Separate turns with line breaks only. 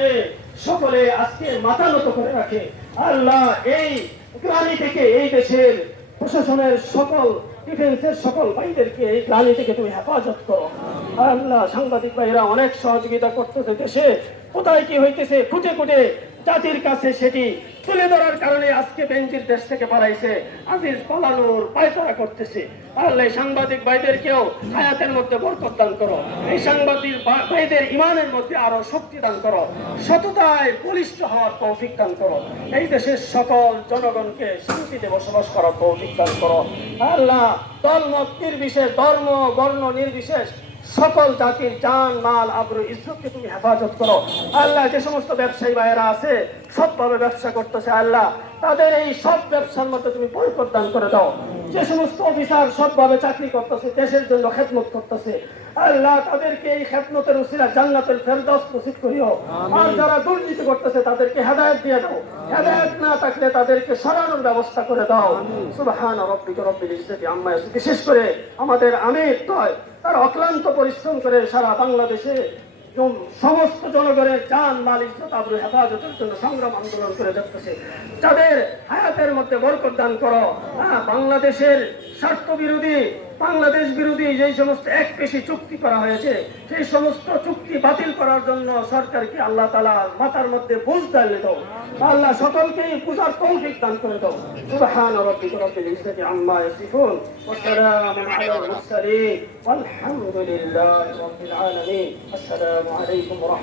এই সকলে আজকে মাথা নত করে রাখে। আল্লাহ, এই থেকে এই দেশের প্রশাসনের সকল, ডিফেন্সের সকল ভাইদেরকে এই গ্লানি থেকে তুমি হেফাজত করো। আল্লাহ, সাংবাদিক ভাইরা অনেক সহযোগিতা করতেছে দেশে। কোথায় কি হইতেছে? খুঁজে খুঁজে জাতির কাছে সেটি তুলে ধরার কারণে আজকে বেঞ্জির দেশ থেকে পালাইছে আজিজ পালানোর পায়তারা করতেছে। আল্লাহ সাংবাদিক ভাইদেরকেও হায়াতের মধ্যে বরকত দান করো। এই সাংবাদিক ভাইদের ইমানের মধ্যে আরও শক্তি দান করো। সততায় বলিষ্ঠ হওয়ার তৌফিক দান করো। এই দেশের সকল জনগণকে শান্তিতে বসবাস করার তৌফিক দান করো। আল্লাহ দল মত নির্বিশেষ, ধর্ম, বর্ণ নির্বিশেষ সকল জাতির জান, মাল, আবরু, ইজ্জতকে তুমি হেফাজত করো। আল্লাহ যে সমস্ত ব্যবসায়ী ভাইয়েরা আছে, সৎভাবে ব্যবসা করতেছে আল্লাহ। তাদের এই সব ব্যবসার মধ্যে তুমি দান করে দাও। যে সমস্ত অফিসার সৎভাবে চাকরি করতেছে দেশের জন্য খেদমত করতেছে আল্লাহ তাদেরকে এই খেদমতের উসিলা জান্নাতের ফেরদাস নসিব করিও। আর যারা দুর্নীতি করতেছে তাদেরকে হেদায়েত দিয়ে দাও। হেদায়ত না থাকলে তাদেরকে সরানোর ব্যবস্থা করে দাও। সুবহান রব্বিকা রব্বিল ইজ্জতি আম্মা বিশেষ করে আমাদের আমির তয় তার অক্লান্ত পরিশ্রম করে সারা বাংলাদেশে সমস্ত জনগণের জান, মাল, ইজ্জত, আবরু, হেফাজতের জন্য সংগ্রাম, আন্দোলন করে যাচ্ছে। যাদের হায়াতের মধ্যে বরকত দান করো হ্যাঁ বাংলাদেশের স্বার্থ বিরোধী বাংলাদেশ বিরোধী যে সমস্ত এক পেশি চুক্তি করা হয়েছে, সেই সমস্ত চুক্তি বাতিল করার জন্য সরকারকে আল্লাহ তালা মাতার মধ্যে বুঝ দাঁড়িয়ে দাও আল্লাহ সকলকে পূজার কৌশিক দান করে দাও। সুবহান আসসালামু আলাইকুম ওয়া